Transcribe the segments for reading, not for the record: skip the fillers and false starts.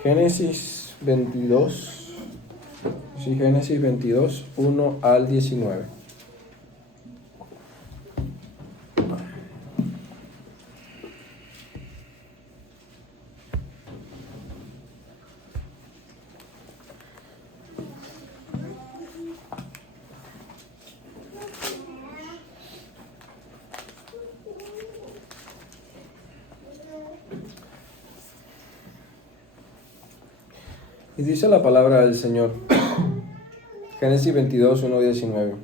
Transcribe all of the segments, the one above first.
Génesis 22, sí, Génesis 22, 1 al 19. Y dice la palabra del Señor, Génesis 22, 1 al 19.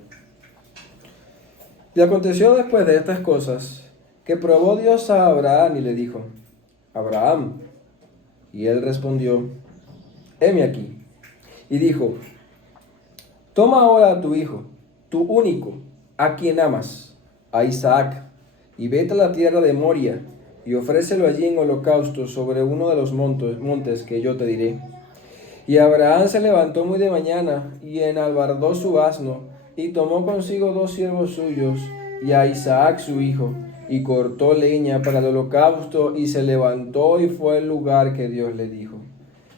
Y aconteció después de estas cosas, que probó Dios a Abraham y le dijo, Abraham. Y él respondió, heme aquí. Y dijo, toma ahora a tu hijo, tu único, a quien amas, a Isaac, y vete a la tierra de Moria, y ofrécelo allí en holocausto sobre uno de los montes que yo te diré. Y Abraham se levantó muy de mañana, y enalbardó su asno, y tomó consigo 2 siervos suyos, y a Isaac su hijo, y cortó leña para el holocausto, y se levantó y fue al lugar que Dios le dijo.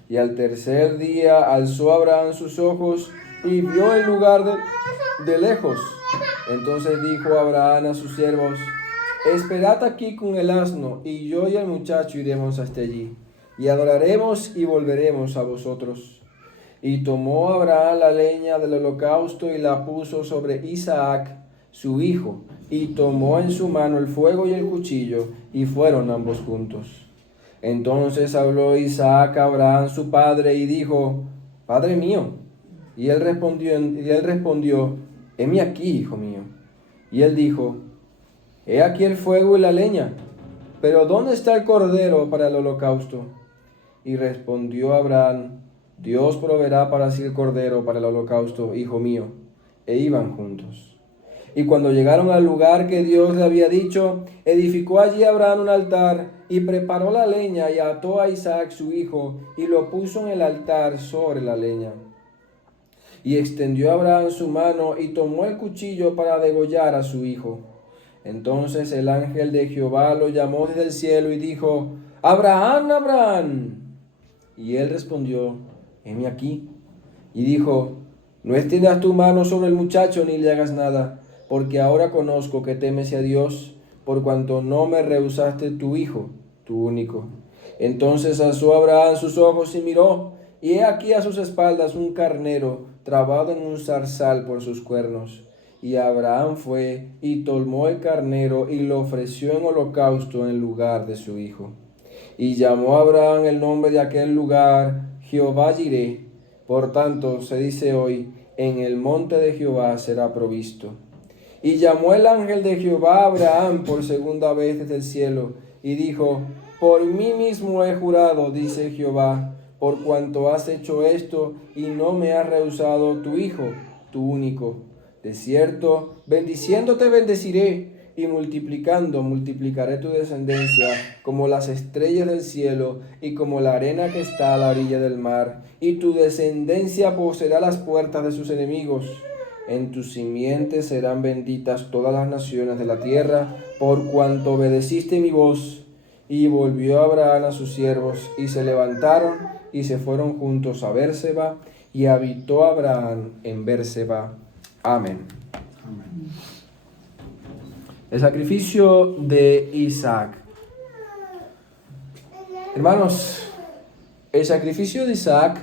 Y al tercer día alzó Abraham sus ojos, y vio el lugar de lejos. Entonces dijo Abraham a sus siervos, esperad aquí con el asno, y yo y el muchacho iremos hasta allí, y adoraremos y volveremos a vosotros. Y tomó Abraham la leña del holocausto y la puso sobre Isaac, su hijo, y tomó en su mano el fuego y el cuchillo, y fueron ambos juntos. Entonces habló Isaac a Abraham su padre y dijo, Padre mío. Y él respondió, heme aquí, hijo mío. Y él dijo, he aquí el fuego y la leña, pero ¿dónde está el cordero para el holocausto? Y respondió Abraham, Dios proveerá para sí el cordero para el holocausto, hijo mío. E iban juntos. Y cuando llegaron al lugar que Dios le había dicho, edificó allí Abraham un altar, y preparó la leña, y ató a Isaac su hijo, y lo puso en el altar sobre la leña. Y extendió Abraham su mano, y tomó el cuchillo para degollar a su hijo. Entonces el ángel de Jehová lo llamó desde el cielo, y dijo, Abraham, Abraham. Y él respondió, heme aquí. Y dijo, no extiendas tu mano sobre el muchacho, ni le hagas nada, porque ahora conozco que temes a Dios, por cuanto no me rehusaste tu hijo, tu único. Entonces alzó Abraham sus ojos y miró, y he aquí a sus espaldas un carnero trabado en un zarzal por sus cuernos. Y Abraham fue y tomó el carnero y lo ofreció en holocausto en lugar de su hijo. Y llamó a Abraham el nombre de aquel lugar Jehová Jireh. Por tanto, se dice hoy, en el monte de Jehová será provisto. Y llamó el ángel de Jehová a Abraham por segunda vez desde el cielo, y dijo, por mí mismo he jurado, dice Jehová, por cuanto has hecho esto, y no me has rehusado tu hijo, tu único. De cierto, bendiciéndote bendeciré, y multiplicando multiplicaré tu descendencia como las estrellas del cielo y como la arena que está a la orilla del mar, y tu descendencia poseerá las puertas de sus enemigos. En tus simientes serán benditas todas las naciones de la tierra, por cuanto obedeciste mi voz. Y volvió Abraham a sus siervos, y se levantaron y se fueron juntos a Bérseba, y habitó Abraham en Bérseba. Amén. El sacrificio de Isaac. Hermanos, el sacrificio de Isaac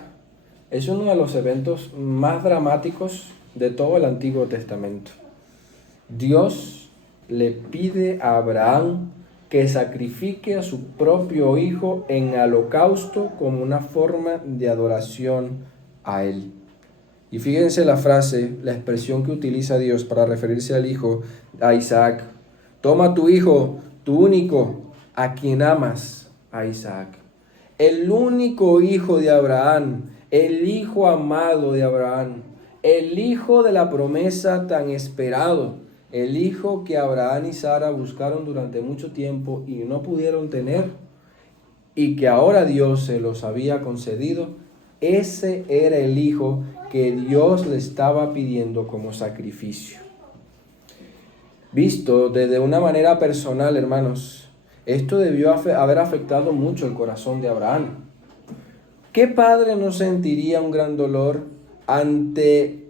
es uno de los eventos más dramáticos de todo el Antiguo Testamento. Dios le pide a Abraham que sacrifique a su propio hijo en holocausto como una forma de adoración a él. Y fíjense la frase, la expresión que utiliza Dios para referirse al hijo, a Isaac. Toma tu hijo, tu único, a quien amas, a Isaac. El único hijo de Abraham, el hijo amado de Abraham, el hijo de la promesa tan esperado, el hijo que Abraham y Sara buscaron durante mucho tiempo y no pudieron tener, y que ahora Dios se los había concedido. Ese era el hijo que Dios le estaba pidiendo como sacrificio. Visto desde una manera personal, hermanos, esto debió haber afectado mucho el corazón de Abraham. ¿Qué padre no sentiría un gran dolor ante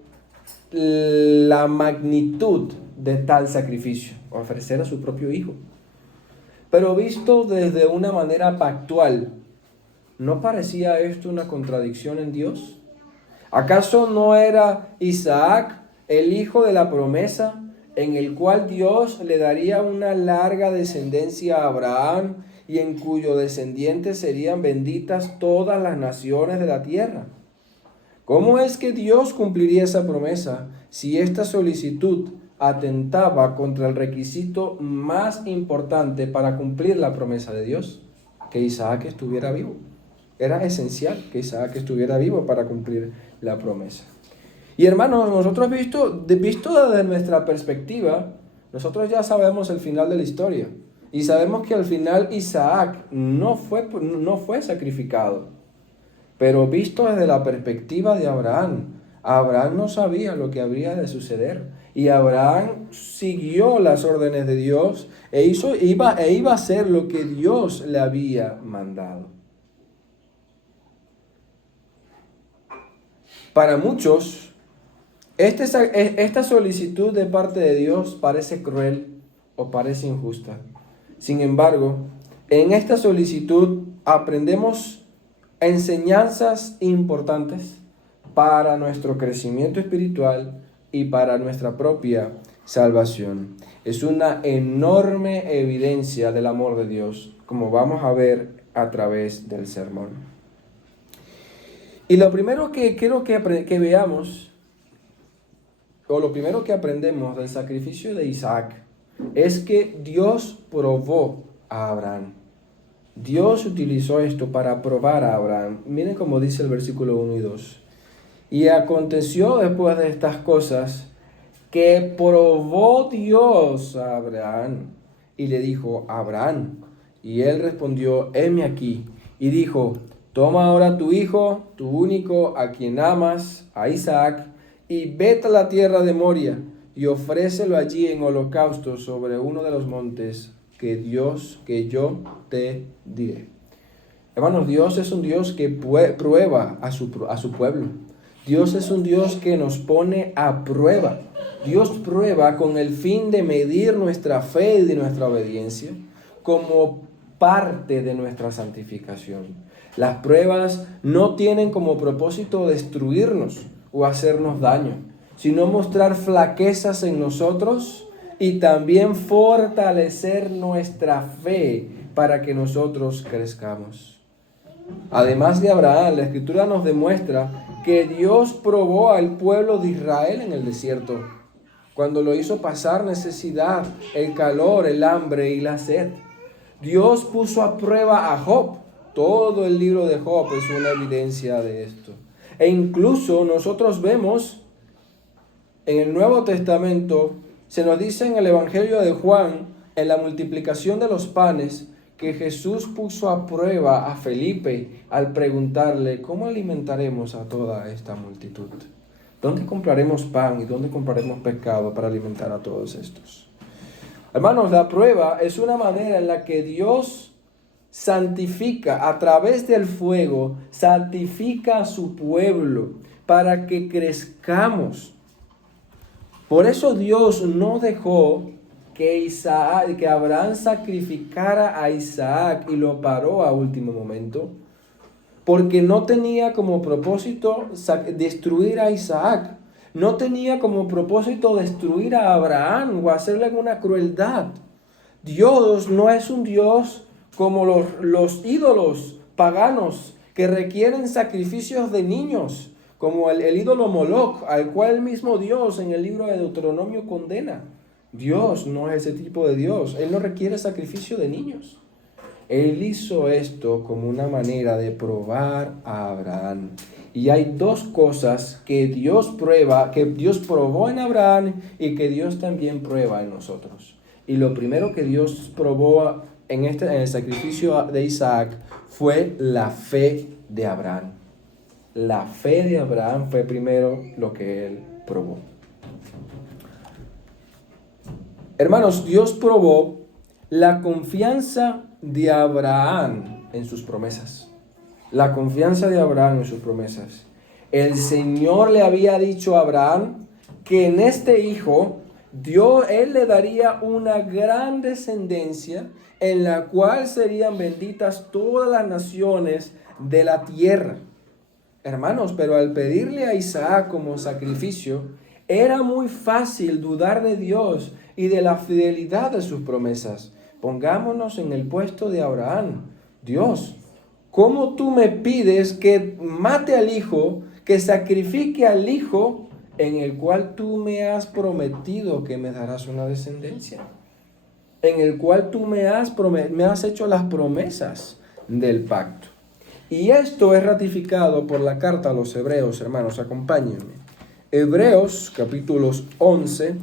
la magnitud de tal sacrificio, ofrecer a su propio hijo? Pero visto desde una manera pactual, ¿no parecía esto una contradicción en Dios? ¿Acaso no era Isaac el hijo de la promesa, en el cual Dios le daría una larga descendencia a Abraham y en cuyo descendiente serían benditas todas las naciones de la tierra? ¿Cómo es que Dios cumpliría esa promesa si esta solicitud atentaba contra el requisito más importante para cumplir la promesa de Dios? Que Isaac estuviera vivo. Era esencial que Isaac estuviera vivo para cumplir la promesa. Y hermanos, nosotros visto desde nuestra perspectiva, nosotros ya sabemos el final de la historia. Y sabemos que al final Isaac no fue sacrificado. Pero visto desde la perspectiva de Abraham, Abraham no sabía lo que habría de suceder. Y Abraham siguió las órdenes de Dios iba a hacer lo que Dios le había mandado. Para muchos, esta solicitud de parte de Dios parece cruel o parece injusta. Sin embargo, en esta solicitud aprendemos enseñanzas importantes para nuestro crecimiento espiritual y para nuestra propia salvación. Es una enorme evidencia del amor de Dios, como vamos a ver a través del sermón. Y lo primero que quiero que veamos, o lo primero que aprendemos del sacrificio de Isaac, es que Dios probó a Abraham. Dios utilizó esto para probar a Abraham. Miren cómo dice el versículo 1 y 2. Y aconteció después de estas cosas que probó Dios a Abraham y le dijo: Abraham. Y él respondió: heme aquí. Y dijo: toma ahora tu hijo, tu único, a quien amas, a Isaac, y vete a la tierra de Moria y ofrécelo allí en holocausto sobre uno de los montes que yo te diré. Hermanos, Dios es un Dios que prueba a su pueblo. Dios es un Dios que nos pone a prueba. Dios prueba con el fin de medir nuestra fe y de nuestra obediencia como parte de nuestra santificación. Las pruebas no tienen como propósito destruirnos o hacernos daño, sino mostrar flaquezas en nosotros y también fortalecer nuestra fe para que nosotros crezcamos. Además de Abraham, la Escritura nos demuestra que Dios probó al pueblo de Israel en el desierto, cuando lo hizo pasar necesidad, el calor, el hambre y la sed. Dios puso a prueba a Job. Todo el libro de Job es una evidencia de esto. E incluso nosotros vemos en el Nuevo Testamento, se nos dice en el Evangelio de Juan, en la multiplicación de los panes, que Jesús puso a prueba a Felipe al preguntarle: ¿cómo alimentaremos a toda esta multitud? ¿Dónde compraremos pan y dónde compraremos pescado para alimentar a todos estos? Hermanos, la prueba es una manera en la que Dios santifica a través del fuego, santifica a su pueblo para que crezcamos. Por eso Dios no dejó que Abraham sacrificara a Isaac y lo paró a último momento, porque no tenía como propósito destruir a Isaac, no tenía como propósito destruir a Abraham o hacerle alguna crueldad. Dios no es un Dios como los ídolos paganos que requieren sacrificios de niños, como el ídolo Moloch, al cual el mismo Dios en el libro de Deuteronomio condena. Dios no es ese tipo de Dios. Él no requiere sacrificio de niños. Él hizo esto como una manera de probar a Abraham. Y hay dos cosas que Dios probó en Abraham y que Dios también prueba en nosotros. Y lo primero que Dios probó en el sacrificio de Isaac fue la fe de Abraham. La fe de Abraham fue primero lo que él probó. Hermanos, Dios probó la confianza de Abraham en sus promesas. la confianza de Abraham en sus promesas. El Señor le había dicho a Abraham que en este hijo él le daría una gran descendencia en la cual serían benditas todas las naciones de la tierra. Hermanos, pero al pedirle a Isaac como sacrificio, era muy fácil dudar de Dios y de la fidelidad de sus promesas. Pongámonos en el puesto de Abraham. Dios, ¿cómo tú me pides que mate al hijo, que sacrifique al hijo en el cual tú me has prometido que me darás una descendencia? En el cual tú me has hecho las promesas del pacto. Y esto es ratificado por la carta a los Hebreos, hermanos, acompáñenme. Hebreos capítulos 11,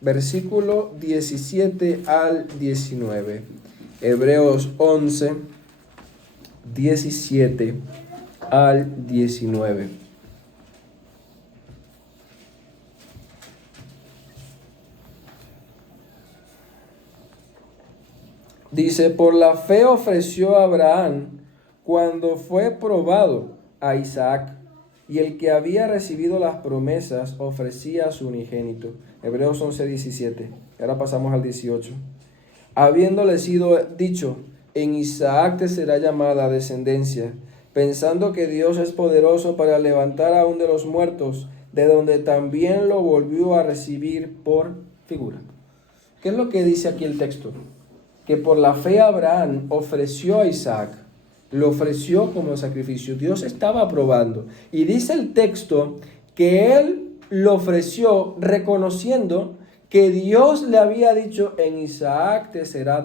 versículo 17 al 19. Hebreos 11, 17 al 19. Dice, por la fe ofreció Abraham cuando fue probado a Isaac, y el que había recibido las promesas ofrecía a su unigénito. Hebreos 11, 17. Ahora pasamos al 18. Habiéndole sido dicho, en Isaac te será llamada descendencia, pensando que Dios es poderoso para levantar aún de los muertos, de donde también lo volvió a recibir por figura. ¿Qué es lo que dice aquí el texto? Que por la fe Abraham ofreció a Isaac, lo ofreció como sacrificio. Dios estaba probando. Y dice el texto que él lo ofreció reconociendo que Dios le había dicho, en Isaac te será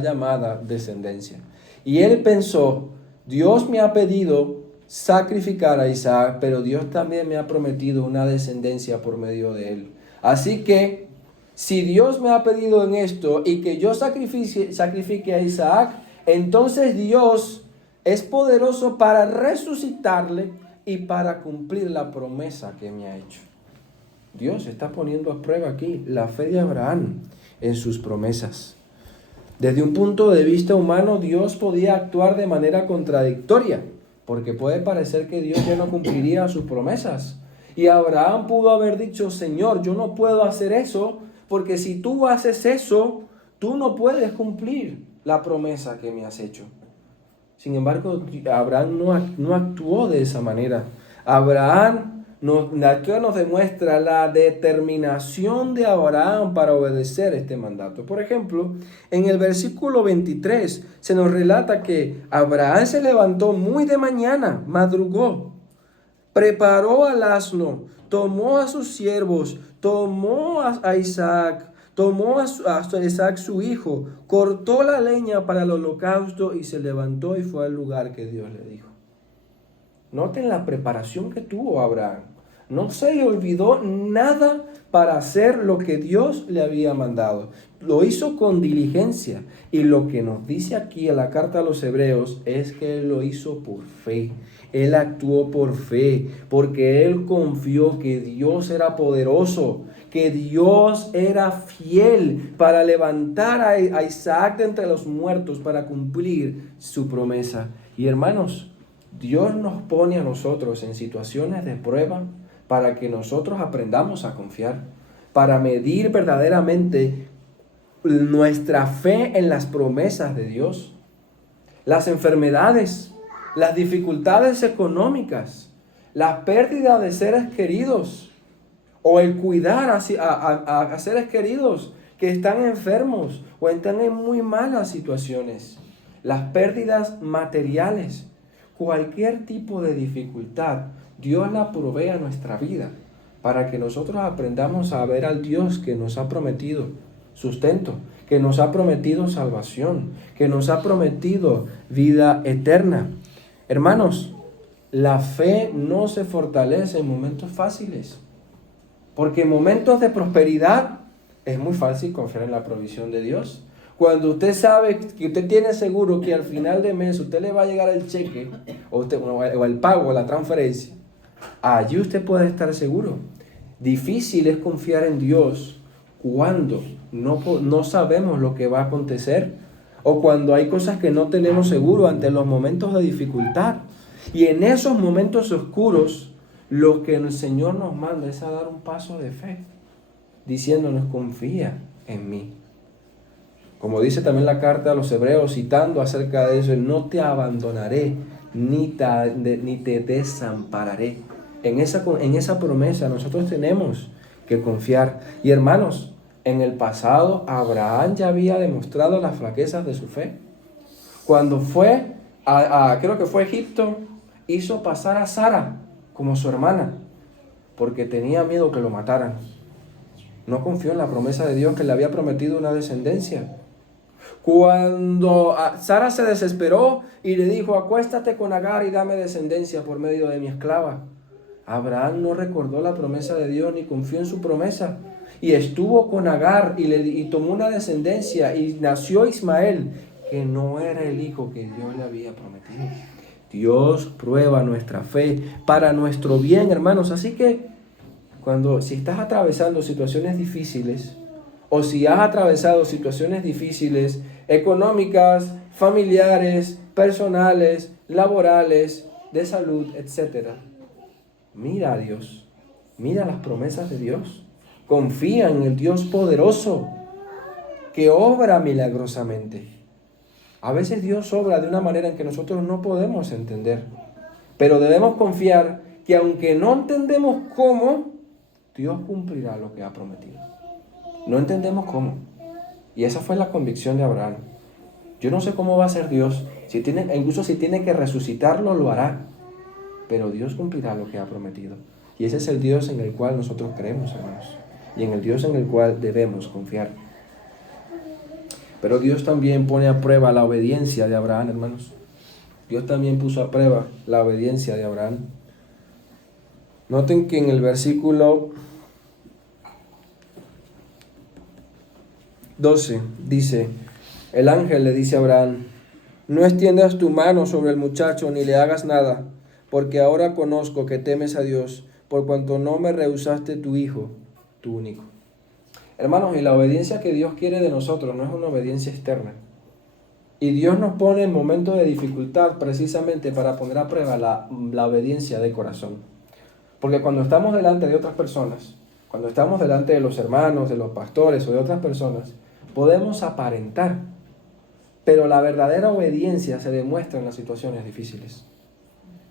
llamada descendencia. Y él pensó, Dios me ha pedido sacrificar a Isaac, pero Dios también me ha prometido una descendencia por medio de él. Así que, si Dios me ha pedido en esto y que yo sacrifique a Isaac, entonces Dios es poderoso para resucitarle y para cumplir la promesa que me ha hecho. Dios está poniendo a prueba aquí la fe de Abraham en sus promesas. Desde un punto de vista humano, Dios podía actuar de manera contradictoria, porque puede parecer que Dios ya no cumpliría sus promesas. Y Abraham pudo haber dicho, Señor, yo no puedo hacer eso, porque si tú haces eso, tú no puedes cumplir la promesa que me has hecho. Sin embargo, Abraham no actuó de esa manera. Abraham nos demuestra la determinación de Abraham para obedecer este mandato. Por ejemplo, en el versículo 23 se nos relata que Abraham se levantó muy de mañana, madrugó, preparó al asno, tomó a sus siervos, tomó a Isaac, tomó a Isaac su hijo, cortó la leña para el holocausto y se levantó y fue al lugar que Dios le dijo. Noten la preparación que tuvo Abraham. No se le olvidó nada para hacer lo que Dios le había mandado. Lo hizo con diligencia. Y lo que nos dice aquí en la carta a los Hebreos es que él lo hizo por fe. Él actuó por fe, porque él confió que Dios era poderoso, que Dios era fiel para levantar a Isaac de entre los muertos para cumplir su promesa. Y hermanos, Dios nos pone a nosotros en situaciones de prueba para que nosotros aprendamos a confiar, para medir verdaderamente nuestra fe en las promesas de Dios. Las enfermedades, las dificultades económicas, la pérdida de seres queridos o el cuidar a seres queridos que están enfermos o están en muy malas situaciones, las pérdidas materiales, cualquier tipo de dificultad, Dios la provee a nuestra vida para que nosotros aprendamos a ver al Dios que nos ha prometido sustento, que nos ha prometido salvación, que nos ha prometido vida eterna. Hermanos, la fe no se fortalece en momentos fáciles, porque en momentos de prosperidad es muy fácil confiar en la provisión de Dios. Cuando usted sabe que usted tiene seguro que al final de mes usted le va a llegar el cheque o el pago, la transferencia, allí usted puede estar seguro. Difícil es confiar en Dios cuando no sabemos lo que va a acontecer, o cuando hay cosas que no tenemos seguro ante los momentos de dificultad. Y en esos momentos oscuros, lo que el Señor nos manda es a dar un paso de fe, diciéndonos, confía en mí. Como dice también la carta a los Hebreos, citando acerca de eso, no te abandonaré, ni te desampararé. En esa promesa nosotros tenemos que confiar. Y hermanos, en el pasado Abraham ya había demostrado las flaquezas de su fe. Cuando fue creo que fue a Egipto, hizo pasar a Sara como su hermana, porque tenía miedo que lo mataran. No confió en la promesa de Dios que le había prometido una descendencia. Cuando Sara se desesperó y le dijo, acuéstate con Agar y dame descendencia por medio de mi esclava, Abraham no recordó la promesa de Dios ni confió en su promesa. Y estuvo con Agar y tomó una descendencia y nació Ismael, que no era el hijo que Dios le había prometido. Dios prueba nuestra fe para nuestro bien, hermanos. Así que si estás atravesando situaciones difíciles, o si has atravesado situaciones difíciles, económicas, familiares, personales, laborales, de salud, etc., mira a Dios, mira las promesas de Dios, confía en el Dios poderoso que obra milagrosamente. A veces Dios obra de una manera en que nosotros no podemos entender, pero debemos confiar que aunque no entendemos cómo, Dios cumplirá lo que ha prometido. No entendemos cómo. Y esa fue la convicción de Abraham. Yo no sé cómo va a ser Dios. Incluso si tiene que resucitarlo, lo hará. Pero Dios cumplirá lo que ha prometido. Y ese es el Dios en el cual nosotros creemos, hermanos. Y en el Dios en el cual debemos confiar. Pero Dios también pone a prueba la obediencia de Abraham, hermanos. Dios también puso a prueba la obediencia de Abraham. Noten que en el versículo 12 dice, el ángel le dice a Abraham, no extiendas tu mano sobre el muchacho ni le hagas nada, porque ahora conozco que temes a Dios, por cuanto no me rehusaste tu hijo, tu único. Hermanos, y la obediencia que Dios quiere de nosotros no es una obediencia externa. Y Dios nos pone en momentos de dificultad precisamente para poner a prueba la obediencia de corazón. Porque cuando estamos delante de otras personas, cuando estamos delante de los hermanos, de los pastores o de otras personas, podemos aparentar, pero la verdadera obediencia se demuestra en las situaciones difíciles.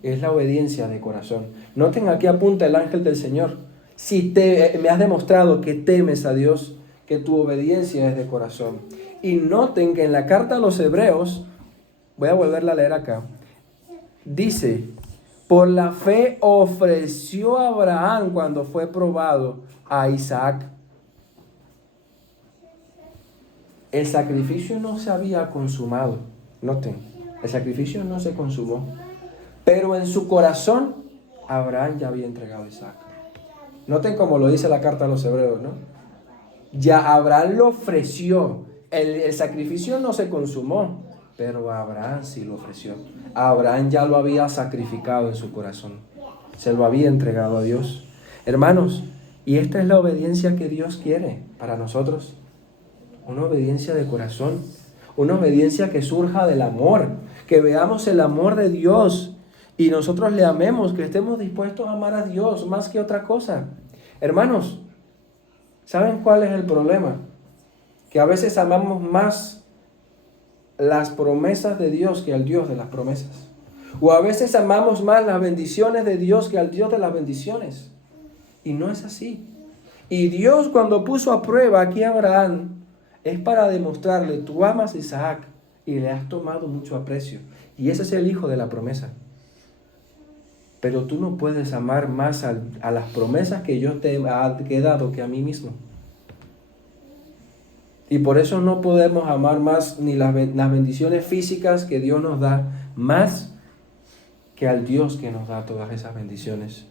Es la obediencia de corazón. Noten, aquí apunta el ángel del Señor. Si me has demostrado que temes a Dios, que tu obediencia es de corazón. Y noten que en la carta a los Hebreos, voy a volverla a leer acá, dice, por la fe ofreció Abraham cuando fue probado a Isaac. El sacrificio no se había consumado. Noten, el sacrificio no se consumó. Pero en su corazón, Abraham ya había entregado a Isaac. Noten como lo dice la carta a los Hebreos, ¿no? Ya Abraham lo ofreció. El sacrificio no se consumó, pero Abraham sí lo ofreció. Abraham ya lo había sacrificado en su corazón. Se lo había entregado a Dios. Hermanos, y esta es la obediencia que Dios quiere para nosotros. Una obediencia de corazón. Una obediencia que surja del amor. Que veamos el amor de Dios y nosotros le amemos, que estemos dispuestos a amar a Dios más que otra cosa. Hermanos, ¿saben cuál es el problema? Que a veces amamos más las promesas de Dios que al Dios de las promesas. O a veces amamos más las bendiciones de Dios que al Dios de las bendiciones. Y no es así. Y Dios, cuando puso a prueba aquí a Abraham, es para demostrarle, tú amas a Isaac y le has tomado mucho aprecio. Y ese es el hijo de la promesa. Pero tú no puedes amar más a las promesas que yo te he dado que a mí mismo. Y por eso no podemos amar más ni las bendiciones físicas que Dios nos da, más que al Dios que nos da todas esas bendiciones.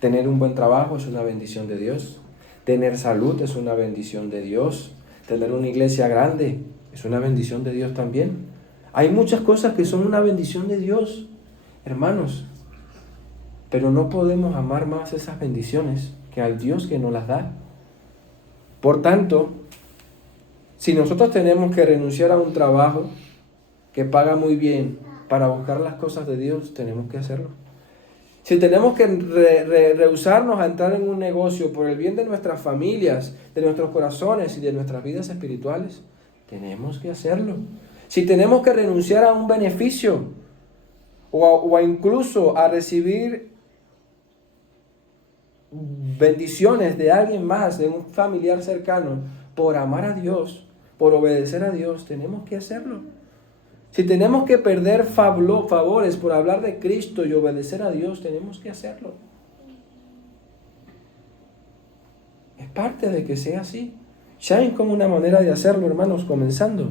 Tener un buen trabajo es una bendición de Dios. Tener salud es una bendición de Dios. Tener una iglesia grande es una bendición de Dios también. Hay muchas cosas que son una bendición de Dios, hermanos. Pero no podemos amar más esas bendiciones que al Dios que nos las da. Por tanto, Si nosotros tenemos que renunciar a un trabajo que paga muy bien para buscar las cosas de Dios, tenemos que hacerlo. Si tenemos que rehusarnos a entrar en un negocio por el bien de nuestras familias, de nuestros corazones y de nuestras vidas espirituales, tenemos que hacerlo. Si tenemos que renunciar a un beneficio o incluso a recibir bendiciones de alguien más, de un familiar cercano, por amar a Dios, por obedecer a Dios, tenemos que hacerlo. Si tenemos que perder favores por hablar de Cristo y obedecer a Dios, tenemos que hacerlo. Es parte de que sea así. ¿Saben cómo una manera de hacerlo, hermanos? Comenzando,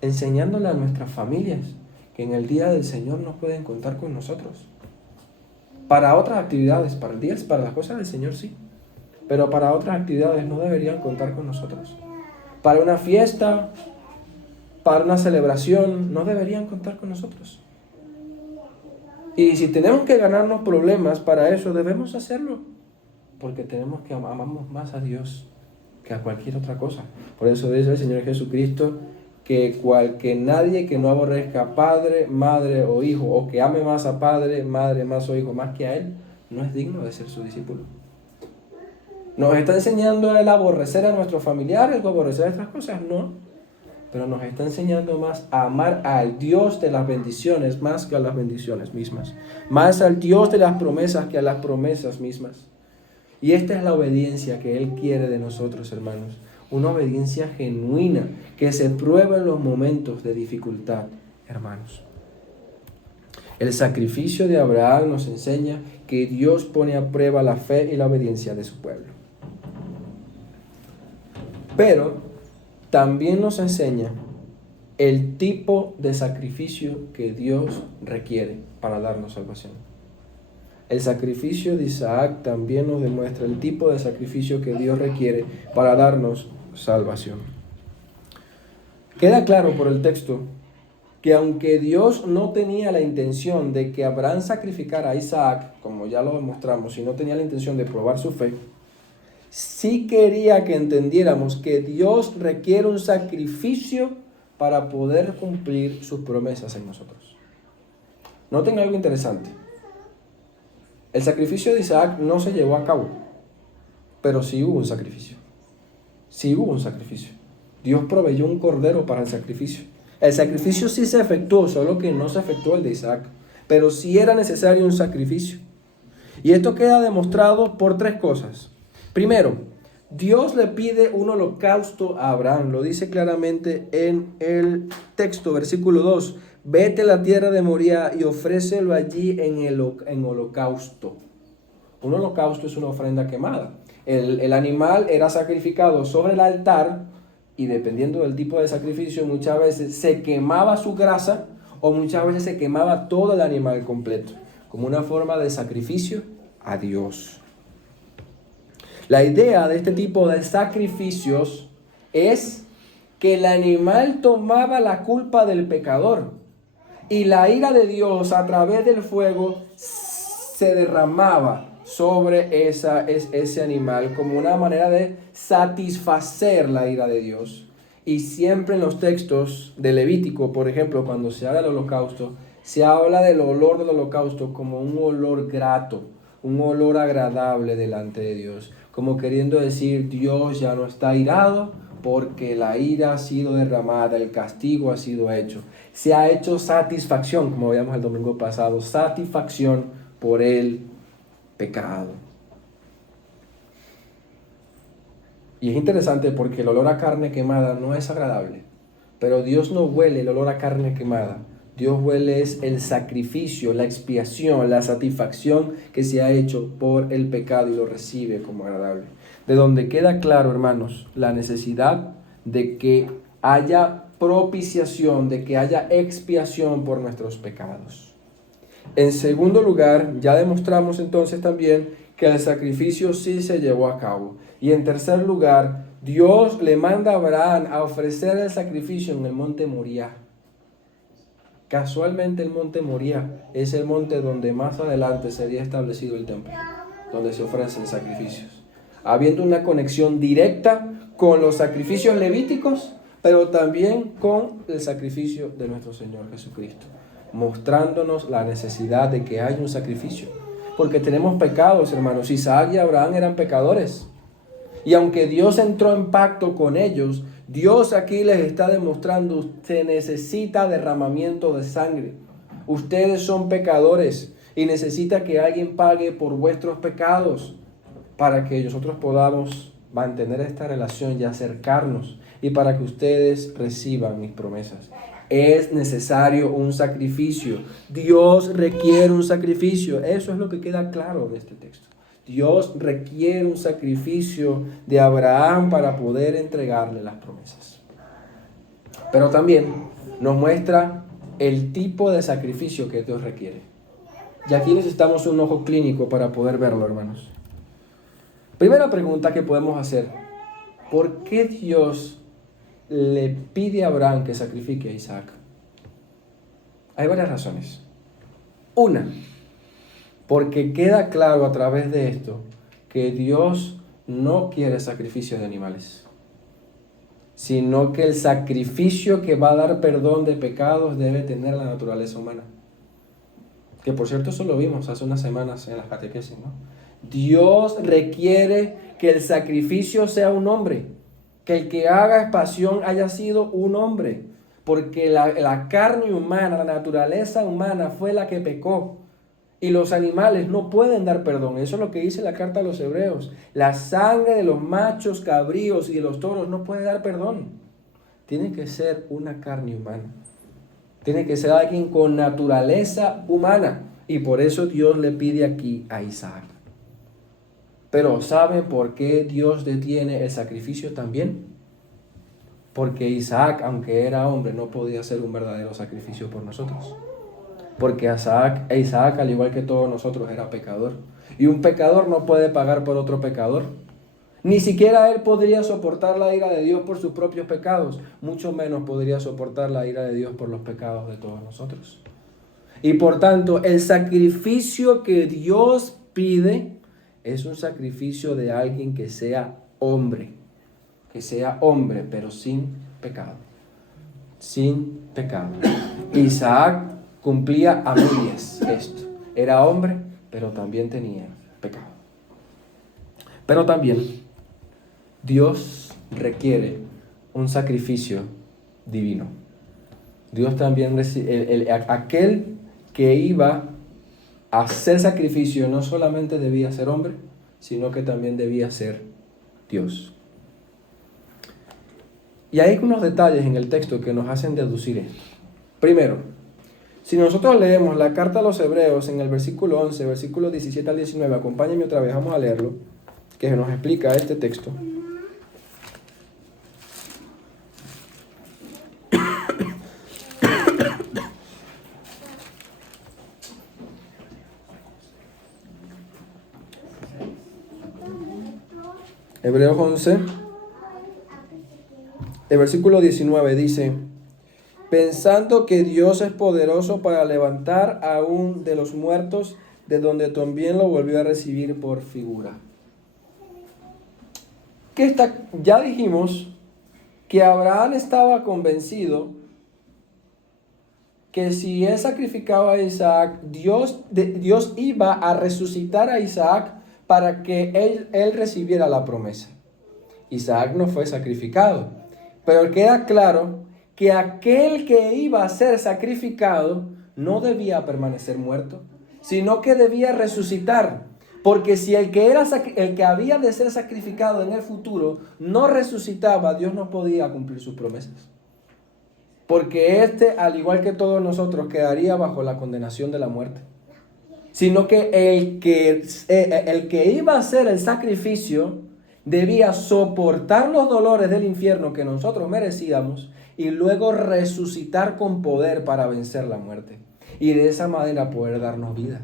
enseñándole a nuestras familias que en el día del Señor no pueden contar con nosotros. Para otras actividades, para las cosas del Señor sí, pero para otras actividades no deberían contar con nosotros. Para una fiesta, para una celebración, no deberían contar con nosotros. Y si tenemos que ganarnos problemas para eso, debemos hacerlo, porque tenemos que amamos más a Dios que a cualquier otra cosa. Por eso dice el Señor Jesucristo que nadie que no aborrezca padre, madre o hijo, o que ame más a padre, madre, más o hijo, más que a él, no es digno de ser su discípulo. ¿Nos está enseñando a él a aborrecer a nuestros familiares o a aborrecer a estas cosas? No. Pero nos está enseñando más a amar al Dios de las bendiciones más que a las bendiciones mismas. Más al Dios de las promesas que a las promesas mismas. Y esta es la obediencia que Él quiere de nosotros, hermanos. Una obediencia genuina que se prueba en los momentos de dificultad, hermanos. El sacrificio de Abraham nos enseña que Dios pone a prueba la fe y la obediencia de su pueblo. Pero también nos enseña el tipo de sacrificio que Dios requiere para darnos salvación. El sacrificio de Isaac también nos demuestra el tipo de sacrificio que Dios requiere para darnos salvación. Queda claro por el texto que aunque Dios no tenía la intención de que Abraham sacrificara a Isaac, como ya lo demostramos, y no tenía la intención de probar su fe, sí quería que entendiéramos que Dios requiere un sacrificio para poder cumplir sus promesas en nosotros. Noten algo interesante. El sacrificio de Isaac no se llevó a cabo, pero sí hubo un sacrificio. Sí hubo un sacrificio. Dios proveyó un cordero para el sacrificio. El sacrificio sí se efectuó, solo que no se efectuó el de Isaac, pero sí era necesario un sacrificio. Y esto queda demostrado por tres cosas. Primero, Dios le pide un holocausto a Abraham. Lo dice claramente en el texto, versículo 2. Vete a la tierra de Moría y ofrécelo allí en holocausto. Un holocausto es una ofrenda quemada. El animal era sacrificado sobre el altar y dependiendo del tipo de sacrificio, muchas veces se quemaba su grasa o muchas veces se quemaba todo el animal completo, como una forma de sacrificio a Dios. La idea de este tipo de sacrificios es que el animal tomaba la culpa del pecador y la ira de Dios a través del fuego se derramaba sobre ese animal como una manera de satisfacer la ira de Dios. Y siempre en los textos de Levítico, por ejemplo, cuando se habla del holocausto, se habla del olor del holocausto como un olor grato, un olor agradable delante de Dios, como queriendo decir, Dios ya no está irado porque la ira ha sido derramada, el castigo ha sido hecho. Se ha hecho satisfacción, como veíamos el domingo pasado, satisfacción por el pecado. Y es interesante porque el olor a carne quemada no es agradable, pero Dios no huele el olor a carne quemada. Dios huele es el sacrificio, la expiación, la satisfacción que se ha hecho por el pecado y lo recibe como agradable. De donde queda claro, hermanos, la necesidad de que haya propiciación, de que haya expiación por nuestros pecados. En segundo lugar, ya demostramos entonces también que el sacrificio sí se llevó a cabo. Y en tercer lugar, Dios le manda a Abraham a ofrecer el sacrificio en el monte Moriah. Casualmente el monte Moriah es el monte donde más adelante sería establecido el templo, donde se ofrecen sacrificios, habiendo una conexión directa con los sacrificios levíticos, pero también con el sacrificio de nuestro Señor Jesucristo, mostrándonos la necesidad de que haya un sacrificio, porque tenemos pecados, hermanos. Isaac y Abraham eran pecadores, y aunque Dios entró en pacto con ellos, Dios aquí les está demostrando: se necesita derramamiento de sangre. Ustedes son pecadores y necesita que alguien pague por vuestros pecados para que nosotros podamos mantener esta relación y acercarnos, y para que ustedes reciban mis promesas. Es necesario un sacrificio. Dios requiere un sacrificio. Eso es lo que queda claro de este texto. Dios requiere un sacrificio de Abraham para poder entregarle las promesas. Pero también nos muestra el tipo de sacrificio que Dios requiere. Y aquí necesitamos un ojo clínico para poder verlo, hermanos. Primera pregunta que podemos hacer: ¿por qué Dios le pide a Abraham que sacrifique a Isaac? Hay varias razones. Una, porque queda claro a través de esto que Dios no quiere sacrificio de animales, sino que el sacrificio que va a dar perdón de pecados debe tener la naturaleza humana. Que por cierto eso lo vimos hace unas semanas en las catequesis, ¿no? Dios requiere que el sacrificio sea un hombre, que el que haga expiación haya sido un hombre, porque la carne humana, la naturaleza humana fue la que pecó, y los animales no pueden dar perdón. Eso es lo que dice la carta a los Hebreos. La sangre de los machos cabríos y de los toros no puede dar perdón. Tiene que ser una carne humana, tiene que ser alguien con naturaleza humana, y por eso Dios le pide aquí a Isaac. Pero ¿saben por qué Dios detiene el sacrificio también? Porque Isaac, aunque era hombre, no podía hacer un verdadero sacrificio por nosotros. Porque Isaac, al igual que todos nosotros, era pecador. Y un pecador no puede pagar por otro pecador. Ni siquiera él podría soportar la ira de Dios por sus propios pecados. Mucho menos podría soportar la ira de Dios por los pecados de todos nosotros. Y por tanto, el sacrificio que Dios pide es un sacrificio de alguien que sea hombre, pero sin pecado. Sin pecado. Isaac cumplía a medias esto. Era hombre, pero también tenía pecado. Pero también Dios requiere un sacrificio divino. Dios también aquel que iba a hacer sacrificio no solamente debía ser hombre, sino que también debía ser Dios. Y hay unos detalles en el texto que nos hacen deducir esto. Primero, si nosotros leemos la carta a los Hebreos en el versículo 11, versículos 17 al 19, acompáñenme otra vez, vamos a leerlo, que nos explica este texto. Hebreos 11, el versículo 19 dice: pensando que Dios es poderoso para levantar aún de los muertos, de donde también lo volvió a recibir por figura. Ya dijimos que Abraham estaba convencido que si él sacrificaba a Isaac, Dios iba a resucitar a Isaac para que él recibiera la promesa. Isaac no fue sacrificado, pero queda claro que aquel que iba a ser sacrificado no debía permanecer muerto, sino que debía resucitar. Porque si el que había de ser sacrificado en el futuro no resucitaba, Dios no podía cumplir sus promesas. Porque al igual que todos nosotros, quedaría bajo la condenación de la muerte. Sino que el que iba a hacer el sacrificio debía soportar los dolores del infierno que nosotros merecíamos y luego resucitar con poder para vencer la muerte. Y de esa manera poder darnos vida.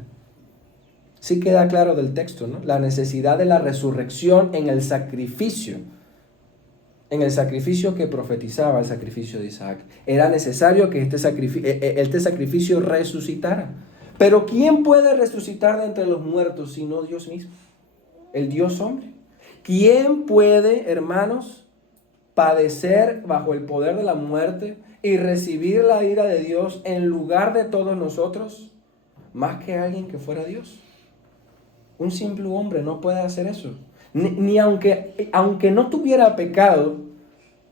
Sí queda claro del texto, ¿no? La necesidad de la resurrección en el sacrificio que profetizaba el sacrificio de Isaac. Era necesario que este sacrificio resucitara. Pero ¿quién puede resucitar de entre los muertos sino Dios mismo? El Dios hombre. ¿Quién puede, hermanos, padecer bajo el poder de la muerte y recibir la ira de Dios en lugar de todos nosotros, más que alguien que fuera Dios? Un simple hombre no puede hacer eso. Ni aunque no tuviera pecado,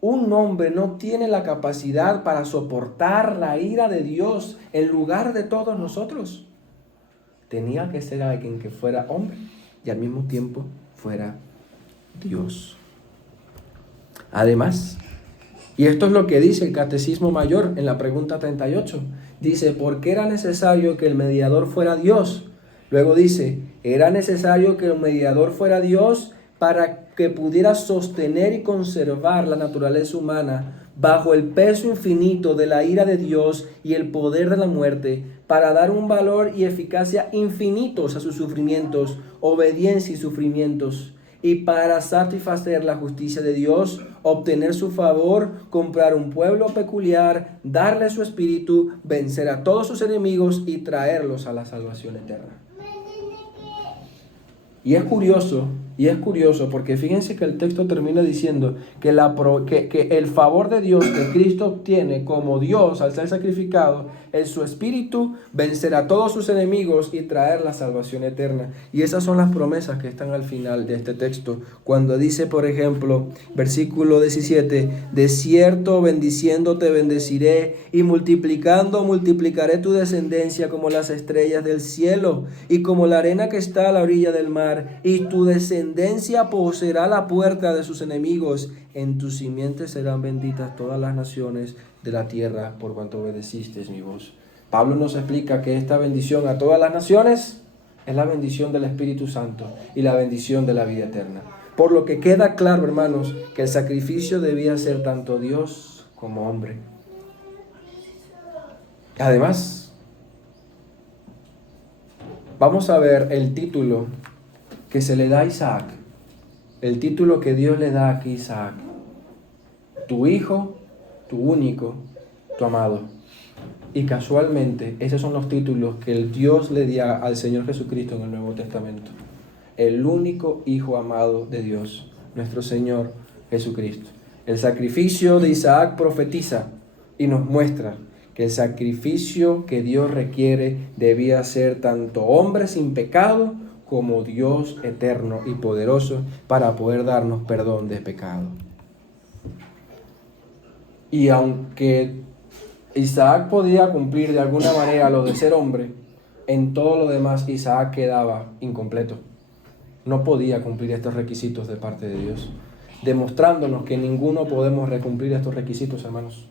un hombre no tiene la capacidad para soportar la ira de Dios en lugar de todos nosotros. Tenía que ser alguien que fuera hombre y al mismo tiempo fuera Dios. Además, y esto es lo que dice el Catecismo Mayor en la pregunta 38, dice, ¿por qué era necesario que el mediador fuera Dios? Luego dice, era necesario que el mediador fuera Dios para que pudiera sostener y conservar la naturaleza humana bajo el peso infinito de la ira de Dios y el poder de la muerte, para dar un valor y eficacia infinitos a sus sufrimientos, obediencia y sufrimientos, y para satisfacer la justicia de Dios, obtener su favor, comprar un pueblo peculiar, darle su espíritu, vencer a todos sus enemigos y traerlos a la salvación eterna. Y es curioso porque fíjense que el texto termina diciendo que el favor de Dios que Cristo obtiene como Dios al ser sacrificado es su espíritu, vencer a todos sus enemigos y traer la salvación eterna. Y esas son las promesas que están al final de este texto. Cuando dice, por ejemplo, versículo 17, de cierto bendiciéndote bendeciré y multiplicando multiplicaré tu descendencia como las estrellas del cielo y como la arena que está a la orilla del mar, y tu descendencia poseerá la puerta de sus enemigos. En tus simientes serán benditas todas las naciones de la tierra por cuanto obedeciste mi voz. Pablo nos explica que esta bendición a todas las naciones es la bendición del Espíritu Santo y la bendición de la vida eterna. Por lo que queda claro, hermanos, que el sacrificio debía ser tanto Dios como hombre. Además, vamos a ver el título que se le da a Isaac, el título que Dios le da aquí a Isaac: tu hijo, tu único, tu amado. Y casualmente, esos son los títulos que el Dios le dio al Señor Jesucristo en el Nuevo Testamento. El único Hijo amado de Dios, nuestro Señor Jesucristo. El sacrificio de Isaac profetiza y nos muestra que el sacrificio que Dios requiere debía ser tanto hombre sin pecado como Dios eterno y poderoso para poder darnos perdón de pecado. Y aunque Isaac podía cumplir de alguna manera lo de ser hombre, en todo lo demás Isaac quedaba incompleto. No podía cumplir estos requisitos de parte de Dios, demostrándonos que ninguno podemos cumplir estos requisitos, hermanos.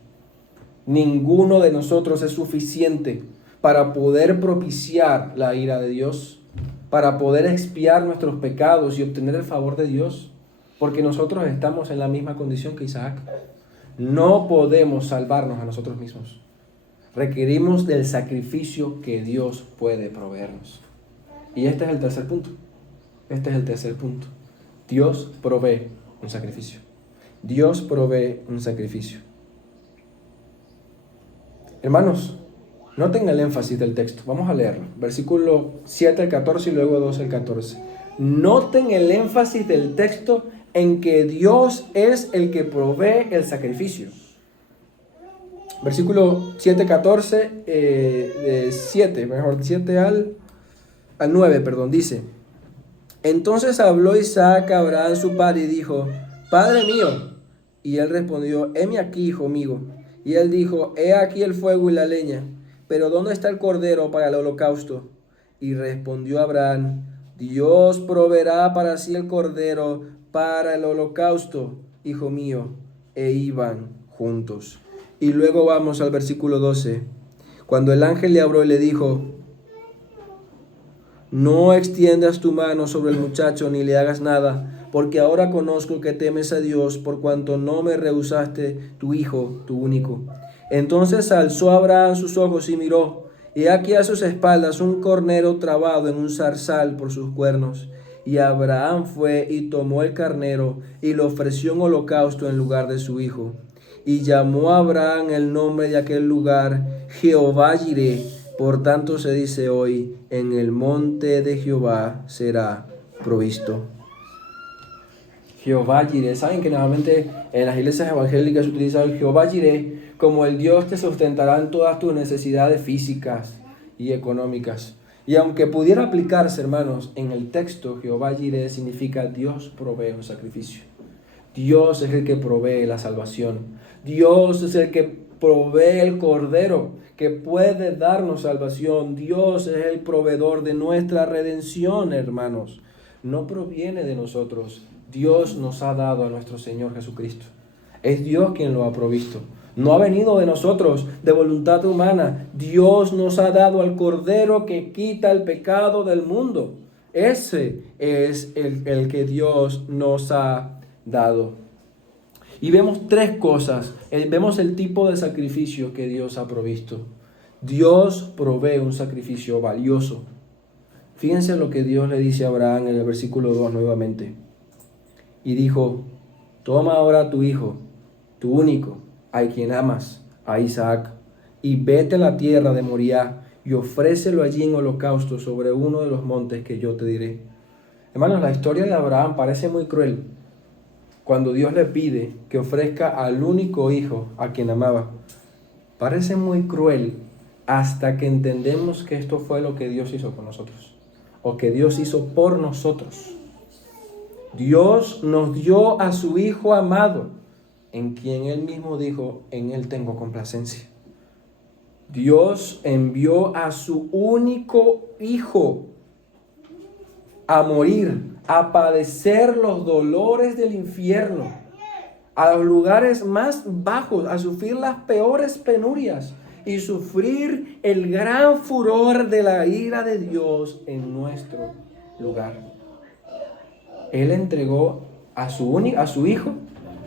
Ninguno de nosotros es suficiente para poder propiciar la ira de Dios, para poder expiar nuestros pecados y obtener el favor de Dios, porque nosotros estamos en la misma condición que Isaac. No podemos salvarnos a nosotros mismos. Requerimos del sacrificio que Dios puede proveernos. Y este es el tercer punto. Dios provee un sacrificio. Dios provee un sacrificio. Hermanos, noten el énfasis del texto. Vamos a leerlo. Versículo 7 al 14 y luego 12 al 14. Noten el énfasis del texto en que Dios es el que provee el sacrificio. Versículo 7, 14, 7 al 9, dice: entonces habló Isaac a Abraham su padre y dijo: Padre mío. Y él respondió: heme aquí, hijo mío. Y él dijo: he aquí el fuego y la leña, pero ¿dónde está el cordero para el holocausto? Y respondió Abraham: Dios proveerá para sí el cordero para el holocausto, hijo mío. E iban juntos. Y luego vamos al versículo 12. Cuando el ángel le habló y le dijo: no extiendas tu mano sobre el muchacho ni le hagas nada, porque ahora conozco que temes a Dios, por cuanto no me rehusaste tu hijo, tu único. Entonces alzó Abraham sus ojos y miró, y aquí a sus espaldas un cornero trabado en un zarzal por sus cuernos. Y Abraham fue y tomó el carnero y lo ofreció en holocausto en lugar de su hijo. Y llamó a Abraham el nombre de aquel lugar Jehová Jireh. Por tanto se dice hoy: en el monte de Jehová será provisto. Jehová Jireh. Saben que normalmente en las iglesias evangélicas se utiliza el Jehová Jireh como el Dios que sustentará en todas tus necesidades físicas y económicas. Y aunque pudiera aplicarse, hermanos, en el texto, Jehová Jireh significa Dios provee un sacrificio. Dios es el que provee la salvación. Dios es el que provee el cordero que puede darnos salvación. Dios es el proveedor de nuestra redención, hermanos. No proviene de nosotros. Dios nos ha dado a nuestro Señor Jesucristo. Es Dios quien lo ha provisto. No ha venido de nosotros, de voluntad humana. Dios nos ha dado al Cordero que quita el pecado del mundo. Ese es el que Dios nos ha dado. Y vemos tres cosas. Vemos el tipo de sacrificio que Dios ha provisto. Dios provee un sacrificio valioso. Fíjense lo que Dios le dice a Abraham en el versículo 2 nuevamente. Y dijo, toma ahora a tu hijo, tu único, a quien amas, a Isaac, y vete a la tierra de Moriah y ofrécelo allí en holocausto sobre uno de los montes que yo te diré. Hermanos, la historia de Abraham parece muy cruel cuando Dios le pide que ofrezca al único hijo a quien amaba. Parece muy cruel hasta que entendemos que esto fue lo que Dios hizo con nosotros, o que Dios hizo por nosotros. Dios nos dio a su Hijo amado, en quien Él mismo dijo, en Él tengo complacencia. Dios envió a su único Hijo a morir, a padecer los dolores del infierno, a los lugares más bajos, a sufrir las peores penurias y sufrir el gran furor de la ira de Dios en nuestro lugar. Él entregó a su hijo,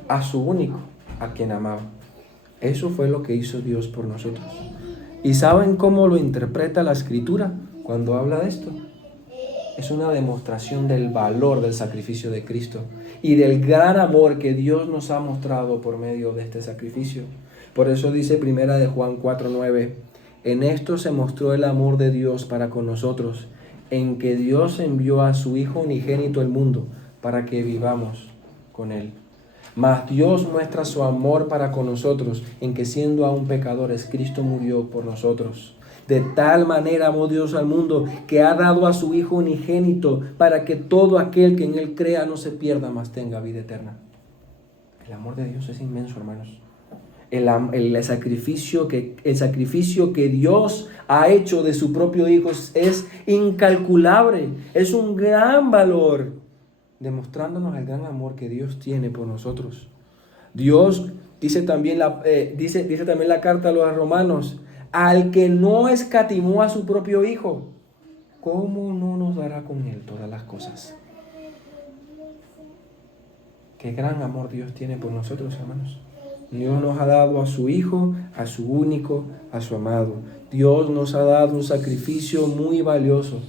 a su único, a quien amaba. Eso fue lo que hizo Dios por nosotros. ¿Y saben cómo lo interpreta la Escritura cuando habla de esto? Es una demostración del valor del sacrificio de Cristo y del gran amor que Dios nos ha mostrado por medio de este sacrificio. Por eso dice primera de Juan 4:9, en esto se mostró el amor de Dios para con nosotros, en que Dios envió a su Hijo unigénito al mundo para que vivamos con Él. Mas Dios muestra su amor para con nosotros, en que siendo aún pecadores, Cristo murió por nosotros. De tal manera amó Dios al mundo, que ha dado a su Hijo unigénito, para que todo aquel que en Él crea no se pierda, mas tenga vida eterna. El amor de Dios es inmenso, hermanos. El sacrificio que Dios ha hecho de su propio Hijo es incalculable, es un gran valor, demostrándonos el gran amor que Dios tiene por nosotros. Dios dice también la carta a los romanos, al que no escatimó a su propio Hijo, ¿cómo no nos dará con Él todas las cosas? Qué gran amor Dios tiene por nosotros, hermanos. Dios nos ha dado a su Hijo, a su único, a su amado. Dios nos ha dado un sacrificio muy valioso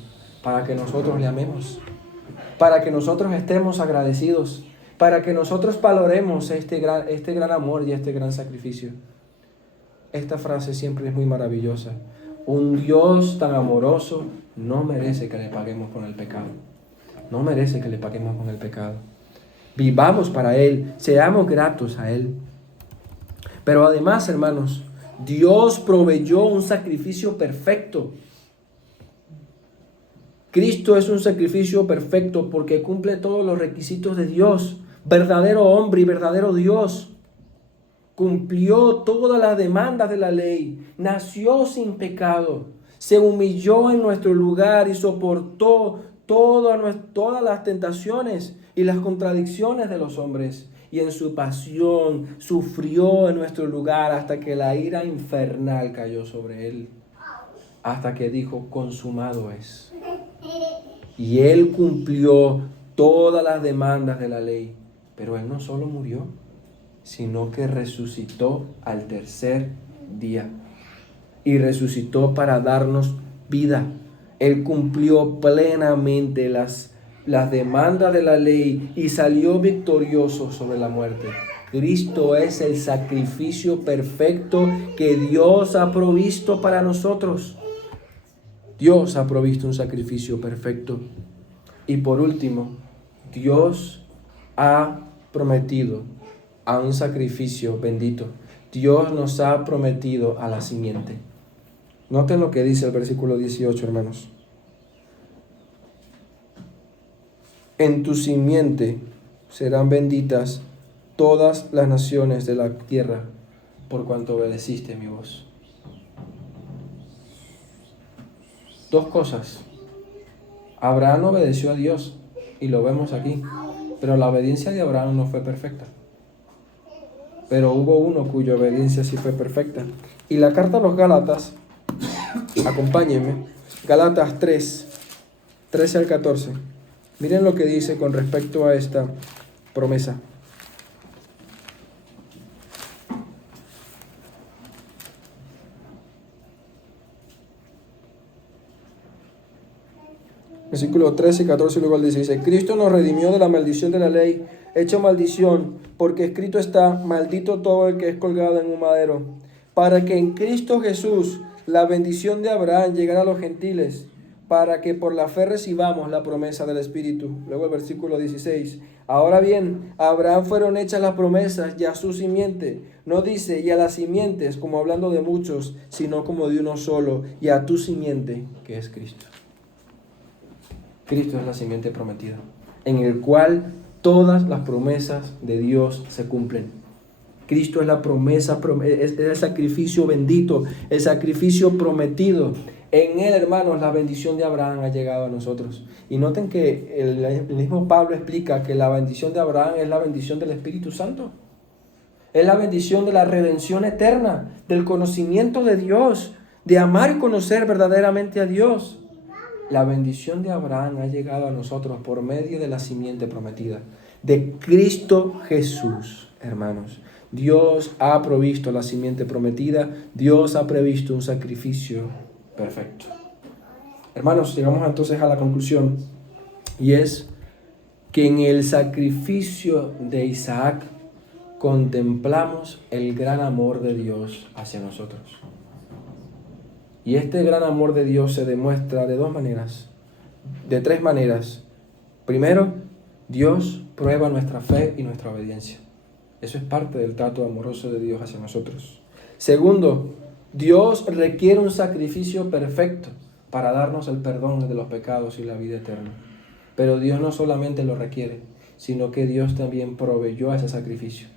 para que nosotros le amemos, para que nosotros estemos agradecidos, para que nosotros valoremos este gran amor y este gran sacrificio. Esta frase siempre es muy maravillosa. Un Dios tan amoroso no merece que le paguemos con el pecado. No merece que le paguemos con el pecado. Vivamos para Él, seamos gratos a Él. Pero además, hermanos, Dios proveyó un sacrificio perfecto. Cristo es un sacrificio perfecto porque cumple todos los requisitos de Dios. Verdadero hombre y verdadero Dios. Cumplió todas las demandas de la ley. Nació sin pecado. Se humilló en nuestro lugar y soportó todas las tentaciones y las contradicciones de los hombres. Y en su pasión sufrió en nuestro lugar hasta que la ira infernal cayó sobre Él. Hasta que dijo, consumado es. Y Él cumplió todas las demandas de la ley. Pero Él no solo murió, sino que resucitó al tercer día. Y resucitó para darnos vida. Él cumplió plenamente las demandas de la ley y salió victorioso sobre la muerte. Cristo es el sacrificio perfecto que Dios ha provisto para nosotros. Dios ha provisto un sacrificio perfecto. Y por último, Dios ha prometido a un sacrificio bendito. Dios nos ha prometido a la simiente. Noten lo que dice el versículo 18, hermanos. En tu simiente serán benditas todas las naciones de la tierra, por cuanto obedeciste mi voz. Dos cosas. Abraham obedeció a Dios, y lo vemos aquí, pero la obediencia de Abraham no fue perfecta. Pero hubo uno cuya obediencia sí fue perfecta. Y la carta a los Gálatas, acompáñenme, Gálatas 3, 13 al 14. Miren lo que dice con respecto a esta promesa. Versículo 13 y 14, luego al 16. Cristo nos redimió de la maldición de la ley, hecho maldición, porque escrito está, maldito todo el que es colgado en un madero, para que en Cristo Jesús la bendición de Abraham llegara a los gentiles, para que por la fe recibamos la promesa del Espíritu. Luego el versículo 16. Ahora bien, a Abraham fueron hechas las promesas y a su simiente. No dice y a las simientes como hablando de muchos, sino como de uno solo, y a tu simiente, que es Cristo. Cristo es la simiente prometida, en el cual todas las promesas de Dios se cumplen. Cristo es la promesa, es el sacrificio bendito, el sacrificio prometido. En él, hermanos, la bendición de Abraham ha llegado a nosotros. Y noten que el mismo Pablo explica que la bendición de Abraham es la bendición del Espíritu Santo. Es la bendición de la redención eterna, del conocimiento de Dios, de amar y conocer verdaderamente a Dios. La bendición de Abraham ha llegado a nosotros por medio de la simiente prometida, de Cristo Jesús, hermanos. Dios ha provisto la simiente prometida, Dios ha previsto un sacrificio perfecto. Hermanos, llegamos entonces a la conclusión, y es que en el sacrificio de Isaac contemplamos el gran amor de Dios hacia nosotros. Y este gran amor de Dios se demuestra de tres maneras. Primero, Dios prueba nuestra fe y nuestra obediencia. Eso es parte del trato amoroso de Dios hacia nosotros. Segundo, Dios requiere un sacrificio perfecto para darnos el perdón de los pecados y la vida eterna. Pero Dios no solamente lo requiere, sino que Dios también proveyó ese sacrificio.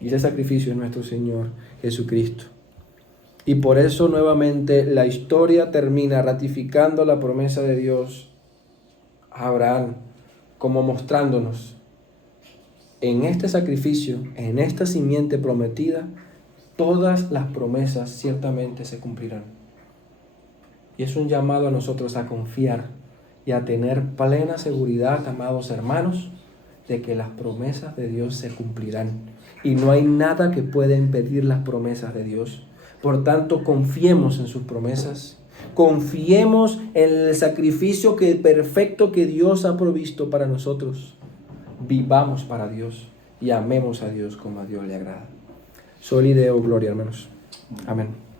Y ese sacrificio es nuestro Señor Jesucristo. Y por eso nuevamente la historia termina ratificando la promesa de Dios a Abraham, como mostrándonos en este sacrificio, en esta simiente prometida, todas las promesas ciertamente se cumplirán. Y es un llamado a nosotros a confiar y a tener plena seguridad, amados hermanos, de que las promesas de Dios se cumplirán. Y no hay nada que pueda impedir las promesas de Dios. Por tanto, confiemos en sus promesas, confiemos en el sacrificio perfecto que Dios ha provisto para nosotros. Vivamos para Dios y amemos a Dios como a Dios le agrada. Soli Deo Gloria, hermanos. Amén.